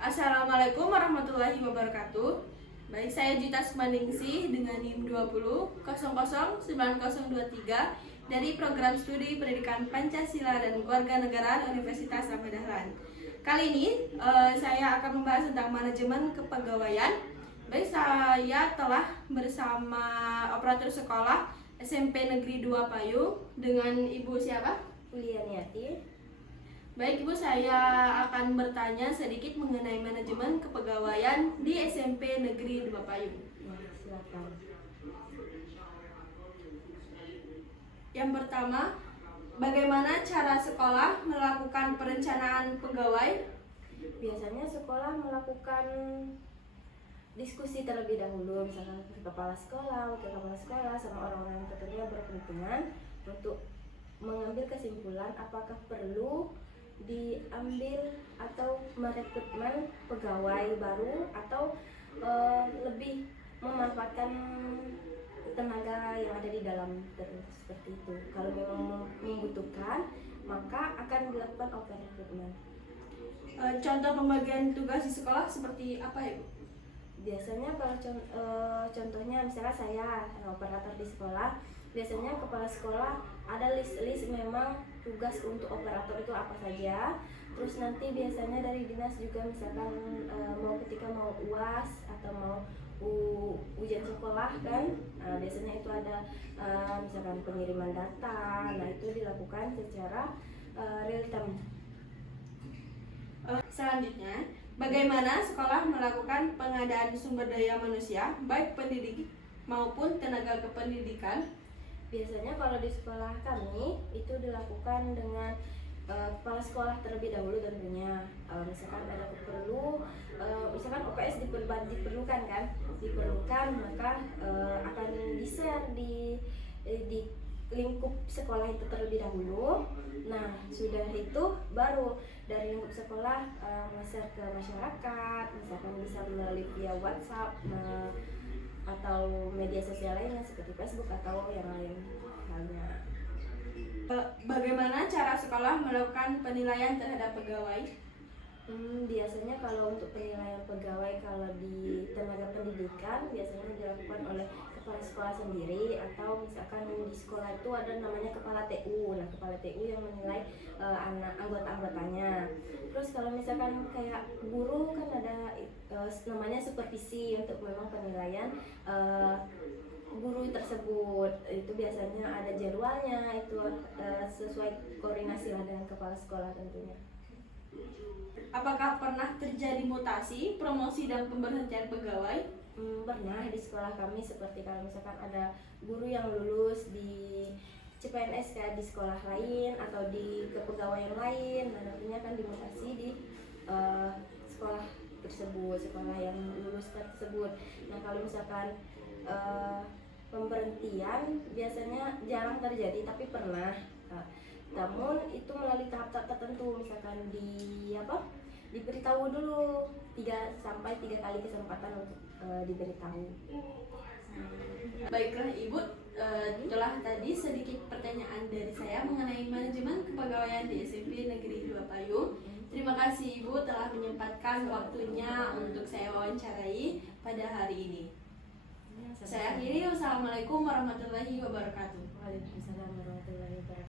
Assalamualaikum warahmatullahi wabarakatuh. Baik, saya Jita Sumandingsi dengan NIM 20009023 dari Program Studi Pendidikan Pancasila dan Kewarganegaraan Universitas Ahmad Dahlan. Kali ini saya akan membahas tentang manajemen kepegawaian. Baik, saya telah bersama operator sekolah SMP Negeri 2 Payung dengan Ibu siapa? Ulianiati. Baik Ibu, saya akan bertanya sedikit mengenai manajemen kepegawaian di SMP Negeri 2 Payung. Ya, silakan. Yang pertama, bagaimana cara sekolah melakukan perencanaan pegawai? Biasanya sekolah melakukan diskusi terlebih dahulu, misalkan ke kepala sekolah, wakil kepala sekolah, sama orang-orang yang tentunya berkepentingan untuk mengambil kesimpulan apakah perlu diambil atau merekrutmen pegawai baru atau lebih memanfaatkan tenaga yang ada di dalam seperti itu. Kalau memang membutuhkan, maka akan dilakukan open recruitment. Contoh pembagian tugas di sekolah seperti apa ya Bu? Biasanya kalau contohnya misalnya saya operator di sekolah, biasanya kepala sekolah ada list memang tugas untuk operator itu apa saja. Terus nanti biasanya dari dinas juga misalkan ketika mau UAS atau mau ujian sekolah kan, biasanya itu ada misalkan pengiriman data. Nah, itu dilakukan secara real time. Selanjutnya, bagaimana sekolah melakukan pengadaan sumber daya manusia baik pendidik maupun tenaga kependidikan? Biasanya kalau di sekolah kami itu dilakukan dengan kepala sekolah terlebih dahulu tentunya. Misalkan ada misalkan OPS diperlukan kan, maka akan di-share di lingkup sekolah itu terlebih dahulu. Nah, sudah itu baru dari lingkup sekolah nge-share ke masyarakat, misalkan bisa melalui via WhatsApp atau media sosial lainnya seperti Facebook atau yang lain halnya. Bagaimana cara sekolah melakukan penilaian terhadap pegawai? Biasanya kalau untuk penilaian pegawai kalau di tenaga pendidikan biasanya dilakukan oleh kepala sekolah sendiri, atau misalkan di sekolah itu ada namanya kepala TU. Nah, kepala TU yang menilai anggota-anggotanya. Terus kalau misalkan kayak guru kan ada namanya supervisi untuk memang penilaian guru tersebut. Itu biasanya ada jadwalnya, itu sesuai koordinasi lah dengan kepala sekolah tentunya. Apakah pernah terjadi mutasi, promosi, dan pemberhentian pegawai? Pernah di sekolah kami, seperti kalau misalkan ada guru yang lulus di CPNS kayak di sekolah lain atau di kepegawaian lain, nah nantinya akan dimutasi di sekolah tersebut, sekolah yang lulus tersebut. Nah, kalau misalkan pemberhentian biasanya jarang terjadi, tapi pernah. Namun itu melalui tahap-tahap tertentu, misalkan diberitahu dulu 3 kali kesempatan untuk diberitahu. Baiklah Ibu, itulah tadi sedikit pertanyaan dari saya mengenai manajemen kepegawaian di SMP Negeri 2 Payung. Terima kasih Ibu telah menyempatkan waktunya untuk saya wawancarai pada hari ini. Saya akhiri, wassalamualaikum warahmatullahi wabarakatuh. Waalaikumsalam warahmatullahi wabarakatuh.